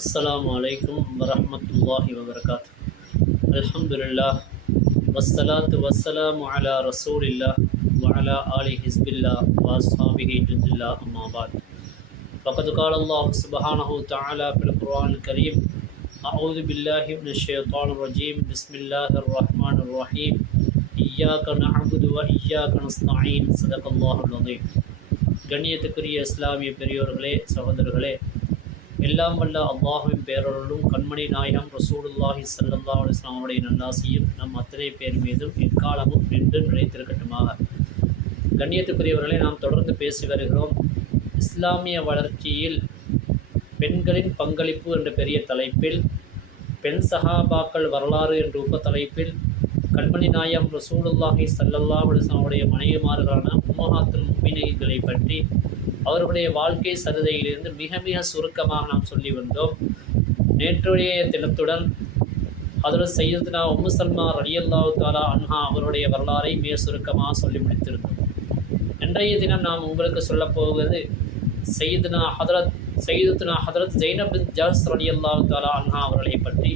அஸ்ஸலாமு அலைக்கும் வரஹ்மத்துல்லாஹி வபரகாத்து. அல்ஹம்துலில்லாஹ் வஸ்ஸலாத்து வஸ்ஸலாமு அலா ரசூலில்லாஹ் வ அலா ஆலி ஹிஸ்பில்லாஹ் வ அஸ்ஹாபிஹி ஜுந்தில்லாஹ் அம்மா பஅத். ஃபகத் கால அல்லாஹ் சுப்ஹானஹு தஆலா ஃபில் குர்ஆனில் கரீம் அஊது பில்லாஹி மினஷ் ஷைத்தானிர் ரஜீம் பிஸ்மில்லாஹிர் ரஹ்மானிர் ரஹீம் இய்யாக நஅபுது வ இய்யாக நஸ்தஈன் ஸதகல்லாஹுல் அஸீம். கண்ணியத்துக்குரிய இஸ்லாமிய பெரியோர்களே, சகோதரர்களே, எல்லாம் வல்ல அல்லாஹுவின் பேரருளும் கண்மணி நாயகம் ரசூலுல்லாஹி ஸல்லல்லாஹு அலைஹி வஸல்லம் அவருடைய நல்லாசியும் நம் அத்தனை பேர் மீதும் எக்காலமும் நின்று நிலைத்திருக்கட்டுமாக. கண்ணியத்துக்குரியவர்களை நாம் தொடர்ந்து பேசி வருகிறோம். இஸ்லாமிய வளர்ச்சியில் பெண்களின் பங்களிப்பு என்ற பெரிய தலைப்பில், பெண் சஹாபாக்கள் வரலாறு என்ற உபத்தலைப்பில் கண்மணி நாயகம் ரசூலுல்லாஹி ஸல்லல்லாஹு அலைஹி வஸல்லம் அவருடைய மனைவிமார்களான உம்மஹாத்துல் முஃமினீன்களை பற்றி அவர்களுடைய வாழ்க்கை சரிதையிலிருந்து மிக மிக சுருக்கமாக நாம் சொல்லி வந்தோம். நேற்றுடைய தினத்துடன் ஹதரத் சையதுனா உம்மு சல்மா ரலியல்லாஹு தஆலா அன்ஹா அவருடைய வரலாறை மிக சுருக்கமாக சொல்லி முடித்திருந்தோம். இன்றைய தினம் நாம் உங்களுக்கு சொல்லப்போவது சையதுனா ஹதரத் ஜைனப் பின் ஜஹ்ஷ் ரலியல்லாஹு தஆலா அன்ஹா அவர்களை பற்றி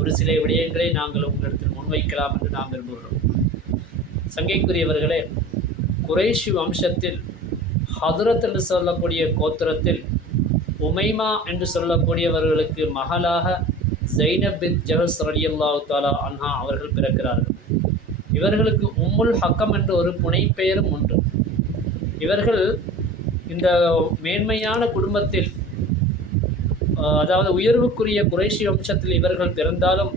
ஒரு சில விடயங்களை நாங்கள் உங்களிடத்தில் முன்வைக்கலாம் என்று நாம் விரும்புகிறோம். சங்கைக்குரியவர்களே, குறைஷி வம்சத்தில் ஹதரத் என்று சொல்லக்கூடிய கோத்திரத்தில் உமைமா என்று சொல்லக்கூடியவர்களுக்கு மகளாக ஜைனப் பின் ஜஹ்ஷ் ரலியல்லாஹு தஆலா அன்ஹா அவர்கள் பிறக்கிறார்கள். இவர்களுக்கு உம்முல் ஹக்கம் என்ற ஒரு புனைப்பெயரும் உண்டு. இவர்கள் இந்த மேன்மையான குடும்பத்தில், அதாவது உயர்வுக்குரிய குறைஷி வம்சத்தில் இவர்கள் பிறந்தாலும்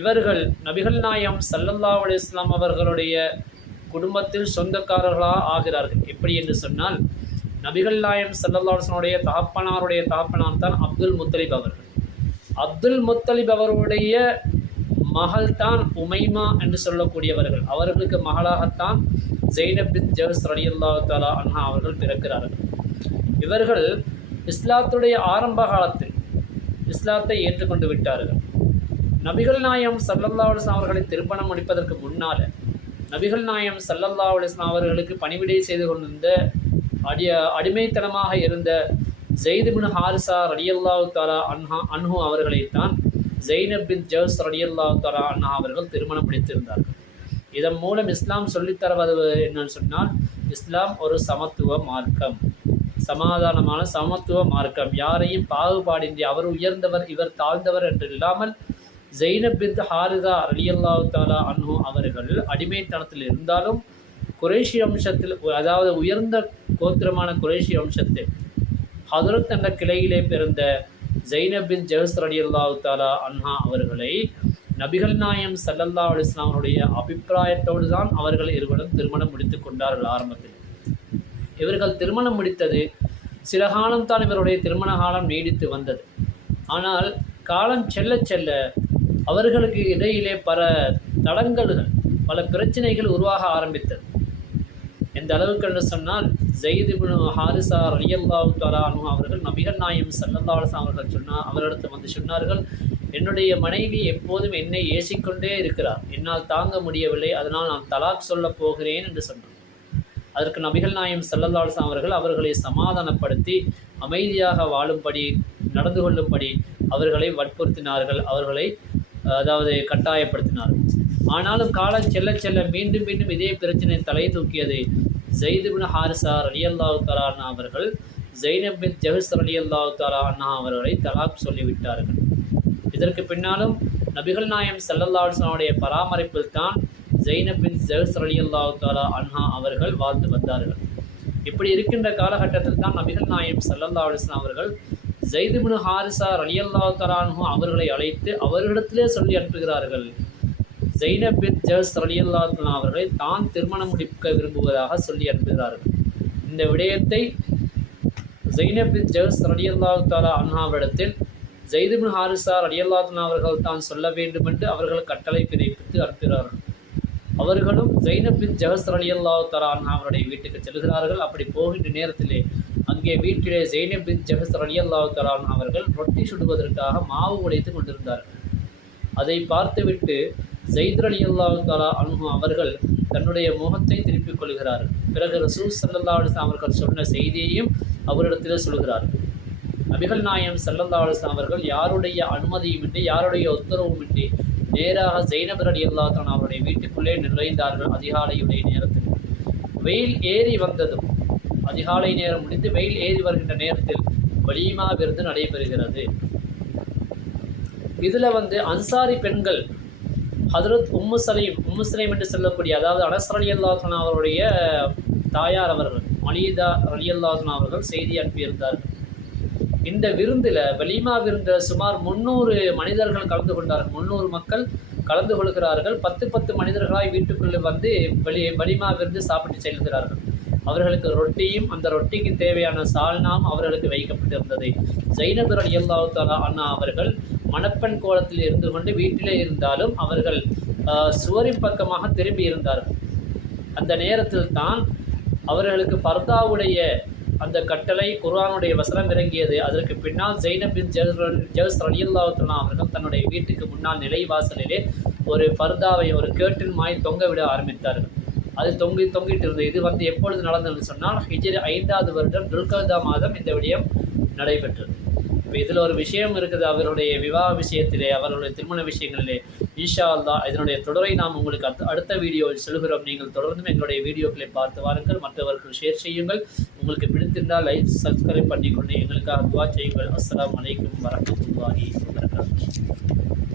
இவர்கள் நபிகள் நாயகம் ஸல்லல்லாஹு அலைஹி வஸல்லம் அவர்களுடைய குடும்பத்தில் சொந்தக்காரர்களாக ஆகிறார்கள். எப்படி என்று சொன்னால், நபிகள் நாயகம் ஸல்லல்லாஹு அலைஹி வஸல்லம் தகப்பனார் தான் அப்துல் முத்தலிப் அவர்கள். அப்துல் முத்தலிப் அவருடைய மகள் தான் உமைமா என்று சொல்லக்கூடியவர்கள். அவர்களுக்கு மகளாகத்தான் ஜைனப் பின் ஜஹ்ஷ் ரலியல்லாஹு தஆலா அன்ஹா அவர்கள் பிறக்கிறார்கள். இவர்கள் இஸ்லாத்துடைய ஆரம்ப காலத்தில் இஸ்லாத்தை ஏற்றுக்கொண்டு விட்டார்கள். நபிகள் நாயகம் ஸல்லல்லாஹு அலைஹி வஸல்லம் அவர்களை திருமணம் முடிப்பதற்கு முன்னால் நபிகள் நாயகம் ஸல்லல்லாஹு அலைஹி வஸல்லம் அவர்களுக்கு பணிவிடை செய்து கொண்டிருந்த அடிமைத்தனமாக இருந்த ஸைத் பின் ஹாரிஸா ரலியல்லாஹு தஆலா அன்ஹு அவர்களைத்தான் ஜைனப் பின் ஜஹ்ஷ் ரலியல்லாஹு தஆலா அன்ஹா அவர்கள் திருமணம் முடித்திருந்தார்கள். இதன் மூலம் இஸ்லாம் சொல்லித்தருவது என்னன்னு சொன்னால், இஸ்லாம் ஒரு சமத்துவ மார்க்கம், சமாதானமான சமத்துவ மார்க்கம். யாரையும் பாகுபாடின்றி அவர் உயர்ந்தவர் இவர் தாழ்ந்தவர் என்று இல்லாமல், ஜைனப் பின் ஹாரிஸா ரலியல்லாஹு தஆலா அன்ஹு அவர்கள் அடிமைத்தனத்தில் இருந்தாலும் குறைஷி வம்சத்தில், அதாவது உயர்ந்த கோத்திரமான குறைஷி வம்சத்தில் ஹதரத் என்ற கிளையிலே பிறந்த ஜைனப் பின் ஜஹ்ஷ் ரலியல்லாஹு தஆலா அன்ஹா அவர்களை நபிகள் நாயகம் ஸல்லல்லாஹு அலைஹி வஸல்லம் அவருடைய அபிப்பிராயத்தோடு தான் அவர்கள் இருவரும் திருமணம் முடித்து கொண்டார்கள். ஆரம்பத்தில் இவர்கள் திருமணம் முடித்தது சில காலம்தான் இவருடைய திருமண காலம் நீடித்து வந்தது. ஆனால் காலம் செல்ல செல்ல அவர்களுக்கு இடையிலே பல தடங்கல்கள், பல பிரச்சனைகள் உருவாக ஆரம்பித்தது. எந்த அளவுக்கு என்று சொன்னால், ஸைத் பின் ஹாரிஸா ரலியல்லாஹு தஆலா அன்ஹு அவர்கள் நபிகள் நாயகம் ஸல்லல்லாஹு அலைஹி வஸல்லம் அவர்களிடத்தில் வந்து சொன்னார்கள், என்னுடைய மனைவி எப்போதும் என்னை ஏசிக்கொண்டே இருக்கிறார், என்னால் தாங்க முடியவில்லை, அதனால் நான் தலாக் சொல்லப் போகிறேன் என்று சொன்னார். அதற்கு நபிகள் நாயகம் ஸல்லல்லாஹு அலைஹி வஸல்லம் அவர்களை சமாதானப்படுத்தி அமைதியாக வாழும்படி, நடந்து கொள்ளும்படி அவர்களை வற்புறுத்தினார்கள், அவர்களை கட்டாயப்படுத்தினார்கள். ஆனாலும் காலம் செல்ல செல்ல மீண்டும் மீண்டும் இதே பிரச்சனை தலை தூக்கியது. ஸைத் பின் ஹாரிஸா ரலியல்லாஹு தஆலா அன்ஹு அவர்கள் ஜைனப் பின் ஜஹ்ஷ் ரலியல்லாஹு தஆலா அன்ஹா அவர்களை தலாக் சொல்லிவிட்டார்கள். இதற்கு பின்னாலும் நபிகள் நாயகம் ஸல்லல்லாஹு அலைஹி வஸல்லம் பராமரிப்பில் தான் ஜைனப் பின் ஜஹ்ஷ் ரலியல்லாஹு தஆலா அன்ஹா அவர்கள் வாழ்ந்து வந்தார்கள். இப்படி இருக்கின்ற காலகட்டத்தில் தான் நபிகள் நாயகம் ஸல்லல்லாஹு அலைஹி வஸல்லம் அவர்கள் ஸைத் பின் ஹாரிஸா ரலியல்லாஹு தஆலா அன்ஹு அவர்களை அழைத்து அவர்களிடத்திலே சொல்லி அனுப்புகிறார்கள், ஜைனப் பின் ஜஹ்ஷ் ரலியல்லாஹு தஆலா அவர்களை தான் திருமணம் முடிக்க விரும்புவதாக சொல்லி அனுப்புகிறார்கள். இந்த விடயத்தை ஜைனப் பின் ஜஹ்ஷ் ரலியல்லாஹு தஆலா அன்ஹாவிடத்தில் ஸைத் பின் ஹாரிஸா ரலியல்லாஹு தஆலா அவர்கள் தான் சொல்ல வேண்டும் என்று அவர்கள் கட்டளை பிறப்பித்து அனுப்புகிறார்கள். அவர்களும் ஜைனப் பின் ஜஹ்ஷ் ரலியல்லாஹு தஆலா அன்ஹா அவருடைய வீட்டுக்கு செல்கிறார்கள். அப்படி போகின்ற நேரத்திலே அங்கே வீட்டிலே ஜைனப் பின் ஜஹ்ஷ் ரலியல்லாஹு தஆலா அன்ஹா அவர்கள் ரொட்டி சுடுவதற்காக மாவு உடைத்து கொண்டிருந்தார்கள். அதை பார்த்துவிட்டு ஸைத் ரலியல்லாஹு தஆலா அன்ஹு அவர்கள் தன்னுடைய முகத்தை திருப்பிக் கொள்கிறார்கள். பிறகு ரசூல் ஸல்லல்லாஹு அலைஹி வஸல்லம் அவர்கள் சொன்ன செய்தியையும் அவரிடத்தில் சொல்கிறார்கள். நபிகள் நாயகம் ஸல்லல்லாஹு அலைஹி வஸல்லம் அவர்கள் யாருடைய அனுமதியுமின்றி யாருடைய உத்தரவுமின்றி நேராக ஜைனப் ரலியல்லாஹு அன்ஹா அவருடைய வீட்டுக்குள்ளே நுழைந்தார்கள். அதிகாலையுடைய நேரத்தில் வெயில் ஏறி வந்ததும், அதிகாலை நேரம் முடிந்து வெயில் ஏறி வருகின்ற நேரத்தில் வலீமா விருந்து நடைபெறுகிறது. இதில் அன்சாரி பெண்கள் ஹதரத் உம்மு சலீம் என்று சொல்லக்கூடிய, அதாவது அனஸ் ரலியல்லாஹு அன்ஹு அவருடைய தாயார் அவர்கள் மலீதா ரலியல்லாஹு அன்ஹா அவர்கள் செய்தி அனுப்பியிருந்தார்கள். இந்த விருந்தில், வலீமா விருந்தில் சுமார் 300 மனிதர்கள் கலந்து கொண்டார்கள். 300 மக்கள் கலந்து கொள்கிறார்கள். 10 மனிதர்களாய் வீட்டுக்குள்ளே வலீமா விருந்து சாப்பிட்டு செல்கிறார்கள். அவர்களுக்கு ரொட்டியும் அந்த ரொட்டிக்கு தேவையான சால்னாம் அவர்களுக்கு வைக்கப்பட்டிருந்தது. ஜைனப் ரலியல்லாஹு தஆலா அன்ஹா அவர்கள் மணப்பெண் கோலத்தில் இருந்து கொண்டு வீட்டிலே இருந்தாலும் அவர்கள் சுவரின் பக்கமாக திரும்பி இருந்தார்கள். அந்த நேரத்தில் தான் அவர்களுக்கு பர்தாவுடைய அந்த கட்டளை, குர்ஆனுடைய வசனம் இறங்கியது. அதற்கு பின்னால் ஜைனப் பின் ஜவ்ஸ் ரலியல்லாஹு தஆலா அவர்கள் தன்னுடைய வீட்டுக்கு முன்னால் நிலைவாசலிலே ஒரு பர்தாவை, ஒரு கேர்டன் மாய் தொங்க விட ஆரம்பித்தார்கள். அது தொங்கிட்டு இருந்தது. இது எப்பொழுது நடந்ததுன்னு சொன்னால் ஹிஜ்ரி 5வது வருடம் துல்கஅதா மாதம் இந்த விடயம் நடைபெற்றது. இப்போ இதில் ஒரு விஷயம் இருக்குது. அவருடைய விவாக விஷயத்திலே, அவருடைய திருமண விஷயங்களிலே இன்ஷா அல்லாஹ் இதனுடைய தொடரை நாம் உங்களுக்கு அடுத்த வீடியோவில் சொல்கிறோம். நீங்கள் தொடர்ந்தும் எங்களுடைய வீடியோக்களை பார்த்து வாருங்கள், மற்றவர்கள் ஷேர் செய்யுங்கள். உங்களுக்கு பிடித்திருந்தால் லைக் சப்ஸ்கிரைப் பண்ணிக்கொண்டு எங்களுக்காக துஆ செய்யுங்கள். அஸ்ஸலாமு அலைக்கும் வரஹ்மத்துல்லாஹி வபரகாத்துஹு.